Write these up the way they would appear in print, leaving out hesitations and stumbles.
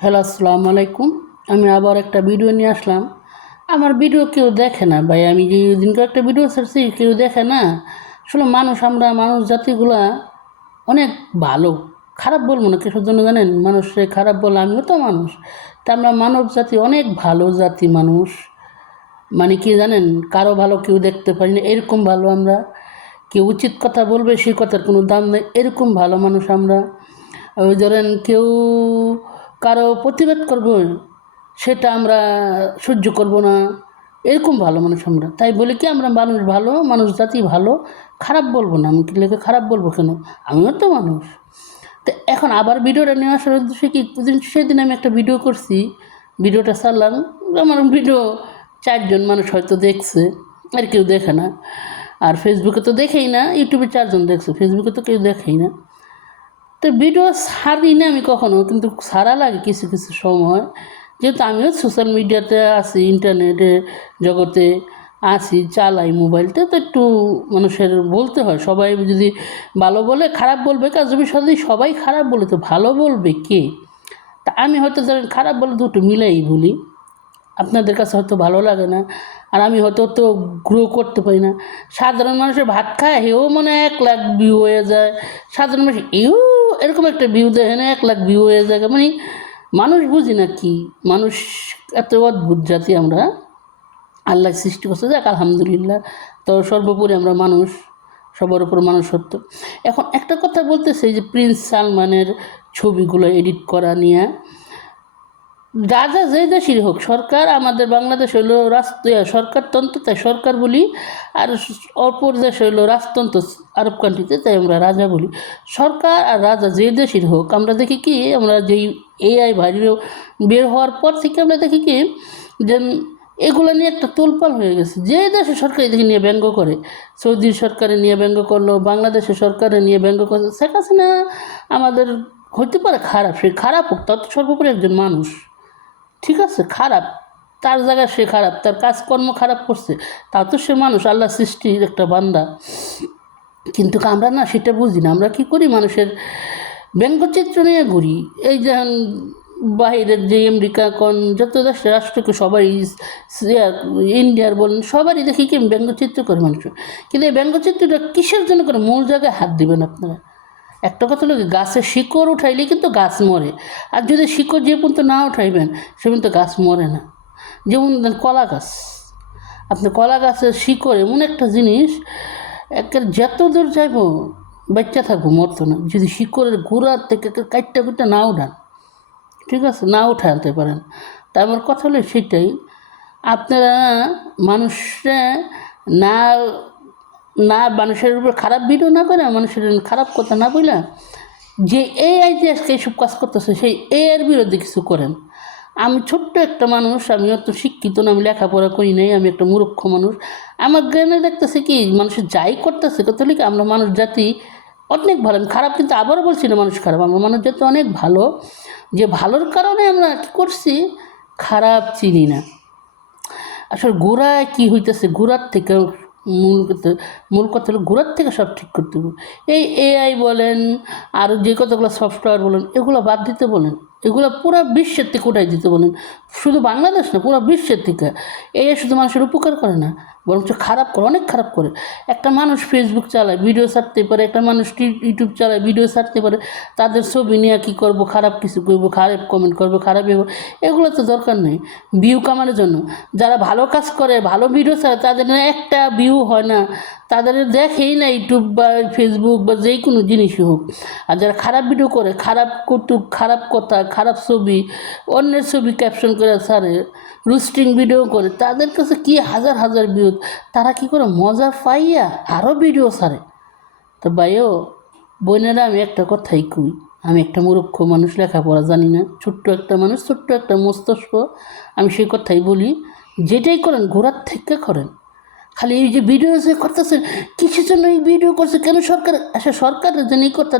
Hello, আসসালামু আলাইকুম। আমি আবার একটা ভিডিও নিয়ে আসলাম। আমার ভিডিও কেউ দেখে না ভাই। আমি যে দিনকে একটা ভিডিও ছাড়ছি কেউ দেখে না। আসলে আমরা মানুষ জাতিগুলা অনেক ভালো। খারাপ বলবো না, কিসের জন্য জানেন? মানুষে খারাপ বলে, আমিও তো মানুষ। তা আমরা মানব জাতি অনেক ভালো জাতি মানুষ। মানে কি জানেন, কারো ভালো কেউ দেখতে পারি না, এরকম ভালো আমরা। কেউ উচিত কথা বলবে, সেই কথার কোনো দাম নেই, এরকম ভালো মানুষ আমরা। ওই ধরেন কেউ কারো প্রতিবাদ করবে, সেটা আমরা সহ্য করব না, এরকম ভালো মানুষ আমরা। তাই বলি কি, আমরা মানুষ ভালো, মানুষ জাতি ভালো। খারাপ বলবো না, আমি কি লেগে খারাপ বলবো কেন? আমিও তো মানুষ। তো এখন আবার ভিডিওটা নিয়ে আসার উদ্দেশ্যে কি, সেদিন আমি একটা ভিডিও করছি, ভিডিওটা ছাড়লাম। আমার ভিডিও 4জন মানুষ হয়তো দেখছে, আর কেউ দেখে না। আর ফেসবুকে তো দেখেই না, ইউটিউবে 4জন দেখছে, ফেসবুকে তো কেউ দেখেই না। তো ভিডিও ছাড়ি না আমি কখনো, কিন্তু ছাড়া লাগে কিছু কিছু সময়। যেহেতু আমিও সোশ্যাল মিডিয়াতে আছি, ইন্টারনেটে জগতে আছি, চালাই মোবাইলটা, তো একটু মানুষের বলতে হয়। সবাই যদি ভালো বলে, খারাপ বলবে কাজ যদি সবাই খারাপ বলে, তো ভালো বলবে কে? তা আমি হয়তো ধরেন খারাপ বলে দুটো মিলাই বলি, আপনাদের কাছে হয়তো ভালো লাগে না, আর আমি হয়তো তো গ্রো করতে পারি না। সাধারণ মানুষের ভাত খায়, হেও মানে 1 লাখ ভিউ হয়ে যায়। সাধারণ মানুষ এরকম একটা ভিউ দেখে না, 1 লাখ ভিউ হয়ে যায়। মানে মানুষ বুঝি না কি, মানুষ এত অদ্ভুত জাতি আমরা। আল্লাহ সৃষ্টি করছে, যাক আলহামদুলিল্লাহ। তো সর্বোপরি আমরা মানুষ, সবার উপর মানুষত্ব। এখন একটা কথা বলতেছে যে প্রিন্স সালমানের ছবিগুলো এডিট করা নিয়ে, যা যা যে দেশেরই হোক, সরকার আমাদের বাংলাদেশ হইলো সরকারতন্ত্র, তাই সরকার বলি। আর অপর দেশ হইলো রাজতন্ত্র, আরব কান্ট্রিতে, তাই আমরা রাজা বলি। সরকার আর রাজা যে দেশের হোক, আমরা দেখি কি, আমরা যেই এআই ভাইরাল বের হওয়ার পর থেকে আমরা দেখি কি যে এগুলো নিয়ে একটা তোলপাল হয়ে গেছে। যে দেশের সরকার এদিকে নিয়ে ব্যঙ্গ করে, সৌদির সরকারে নিয়ে ব্যঙ্গ করলো, বাংলাদেশের সরকারে নিয়ে ব্যঙ্গ করছে। শেখ হাসিনা আমাদের হইতে পারে খারাপ, সে খারাপ হোক, তার তো সর্বোপরি একজন মানুষ। ঠিক আছে, খারাপ, তার জায়গায় সে খারাপ, তার কাজকর্ম খারাপ করছে, তা তো সে মানুষ, আল্লাহ সৃষ্টির একটা বান্দা। কিন্তু আমরা না, সেটা বুঝি না। আমরা কি করি, মানুষের ব্যঙ্গচিত্র নিয়ে ঘুরি। এই যে বাহিরের যে আমেরিকা কোন যত দেশের রাষ্ট্রকে সবাই, ইন্ডিয়ার বলেন, সবারই দেখি কি ব্যঙ্গচিত্র করে মানুষ। কিন্তু এই ব্যঙ্গচিত্রটা কিসের জন্য করে? মূল জায়গায় হাত দিবেন আপনারা। একটা কথা হলো, গাছের শিকড় উঠাইলে কিন্তু গাছ মরে, আর যদি শিকড় যে পর্যন্ত না উঠাইবেন সে পর্যন্ত গাছ মরে না। যেমন কলা গাছ, আপনি কলা গাছের শিকড় এমন একটা জিনিস, একের যত দূর যাইব বাচ্চা থাকবো, মরতো না, যদি শিকড়ের গোড়ার থেকে কাটটা কুটটা না উঠান। ঠিক আছে, না উঠে আনতে পারেন। তা আমার কথা হলো সেটাই, আপনারা মানুষরা না, মানুষের উপর খারাপ ভিডিও না করে, মানুষের খারাপ কথা না বললে, যে এআই যে আজকে এইসব কাজ করতেছে, সেই এআইয়ের বিরুদ্ধে কিছু করেন। আমি ছোট্ট একটা মানুষ, আমি অত শিক্ষিত না, আমি লেখাপড়া করি নাই, আমি একটা মূর্খ মানুষ। আমার জ্ঞানে দেখতেছে কি, মানুষের যাই করতেছে, কত লিখে আমরা মানুষ জাতি অনেক ভালো। আমি খারাপ কিন্তু আবারও বলছি না মানুষ খারাপ, আমরা মানুষ জাতি অনেক ভালো। যে ভালোর কারণে আমরা কী করছি, খারাপ চিনি না। আসলে গোড়ায় কী হইতেছে, গোড়ার থেকে মূল কথা হলো, গোড়ার থেকে সব ঠিক করতে হবে। এই এআই বলেন, আর যে কতগুলো সফটওয়্যার বলেন, এগুলো বাদ দিতে বলেন। এগুলো পুরো বিশ্বের থেকে উঠাই দিতে বলেন। শুধু বাংলাদেশ না, পুরো বিশ্বের থেকে। এআই শুধু মানুষের উপকার করে না, বরঞ্চ খারাপ করে, অনেক খারাপ করে। একটা মানুষ ফেসবুক চালায়, ভিডিও ছাড়তে পারে, একটা মানুষ ইউটিউব চালায়, ভিডিও ছাড়তে পারে। তাদের ছবি নিয়ে কী করবো, খারাপ কিছু করবো, খারাপ কমেন্ট করবো, খারাপ এগুলো তো দরকার নেই ভিউ কামানোর জন্য। যারা ভালো কাজ করে, ভালো ভিডিও ছাড়ে, তাদের একটা ভিউ হয় না, তাদের দেখেই না ইউটিউব বা ফেসবুক বা যে কোনো জিনিসই হোক। আর যারা খারাপ ভিডিও করে, খারাপ কৌতুক, খারাপ কথা, খারাপ ছবি, অন্যের ছবি ক্যাপশন করে ছাড়ে, রুস্টিং ভিডিও করে, তাদের কাছে কি হাজার হাজার ভিউ, তারা কি করে মজা পাইয়া আরও ভিডিও ছাড়ে। তো ভাইও বোনেরা, আমি একটা কথাই কই, আমি একটা মূর্খ মানুষ, লেখাপড়া জানি না, ছোট্ট একটা মানুষ, ছোট্ট একটা মস্তিষ্ক। আমি সেই কথাই বলি, যেটাই করেন ঘোরার থেকে করেন। খালি এই যে ভিডিও যে করতেছেন, কিসের জন্য এই ভিডিও করছে, কেন সরকার আসে, সরকারের জন্য এই কথা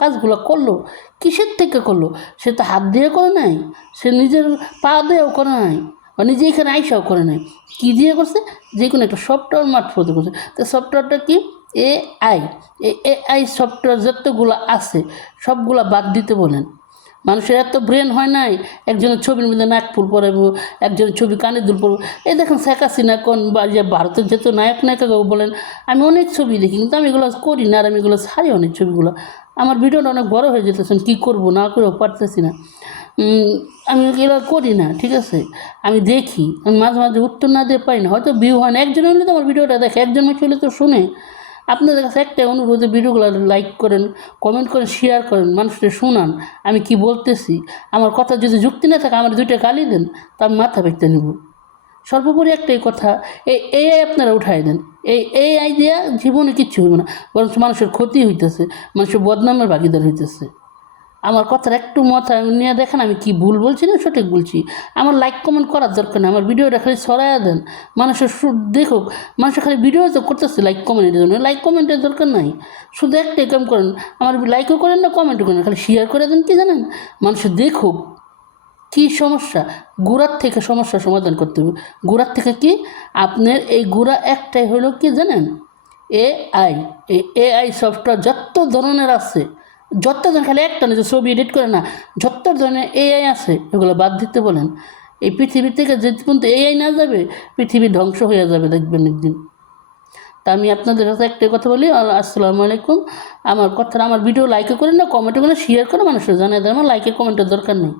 কাজগুলো করলো, কিসের থেকে করলো? সে তো হাত দিয়ে করে নাই, সে নিজের পা দিয়েও করে নাই, বা নিজে এখানে আইসাও করে নাই। কী দিয়ে করছে? যে কোনো একটা সফটওয়্যার মারফতে করছে। তো সফটওয়্যারটা কি? এআই। এই এআই সফটওয়্যার যতগুলো আছে সবগুলা বাদ দিতে বলেন। মানুষের এত ব্রেন হয় নাই একজনের ছবির মধ্যে নাক ফুল পরাবো, একজনের ছবি কানে দুল পরবো। এই দেখেন শেখ হাসিনা কোন বা যে ভারতের যেহেতু নায়ক নায়িকা বলেন, আমি অনেক ছবি দেখি কিন্তু আমি এগুলো করি না, আর আমি এগুলো ছাড়ি অনেক ছবিগুলো। আমার ভিডিওটা অনেক বড় হয়ে যেতেছেন, কী করবো না করেও পারতেছি না। আমি এগুলো করি না, ঠিক আছে। আমি দেখি, আমি মাঝে মাঝে উত্তর না দিয়ে পাই না, হয়তো ভিউ হয় না। একজন হলে তো আমার ভিডিওটা দেখে, একজন হলে তো শুনে। আপনাদের কাছে একটাই অনুরোধে ভিডিওগুলো লাইক করেন, কমেন্ট করেন, শেয়ার করেন, মানুষকে শোনান আমি কি বলতেছি। আমার কথা যদি যুক্তি না থাকে আমার দুইটা গালি দেন, তা আমি মাথা পেতে নেব। সর্বোপরি একটাই কথা, এই এআই আপনারা উঠাই দেন। এই এআই দিয়া জীবনে কিচ্ছু হইব না, বরঞ্চ মানুষের ক্ষতি হইতেছে, মানুষের বদনামের ভাগিদার হইতেছে। আমার কথার একটু মাথা নিয়ে দেখেন আমি কি ভুল বলছি না সঠিক বলছি। আমার লাইক কমেন্ট করার দরকার নেই, আমার ভিডিওটা খালি ছড়াইয়া দেন, মানুষের দেখুক। মানুষের খালি ভিডিও তো করতেছে লাইক কমেন্টের জন্য, লাইক কমেন্টের দরকার নাই। শুধু একটাই কাম করেন, আমার লাইকও করেন না, কমেন্টও করেন, খালি শেয়ার করে দেন। কি জানেন, মানুষের দেখুক কী সমস্যা, গোড়ার থেকে সমস্যার সমাধান করতে হবে। গোড়ার থেকে কি, আপনার এই গোড়া একটাই হলো কি জানেন, এআই। এই এআই সফটওয়্যার যত ধরনের আছে, যত ধরনের, খালি একটা না যে ছবি এডিট করে না, যত ধরনের এআই আছে এগুলো বাদ দিতে বলেন। এই পৃথিবী থেকে যে পর্যন্ত এআই না যাবে, পৃথিবী ধ্বংস হয়ে যাবে দেখবেন একদিন। তা আমি আপনাদের কাছে একটাই কথা বলি, আসসালামু আলাইকুম। আমার কথা, আমার ভিডিও লাইকও করেন না, কমেন্টও করেন, শেয়ার করে মানুষের জানাই দেয়, আমার লাইকের কমেন্টের দরকার নেই।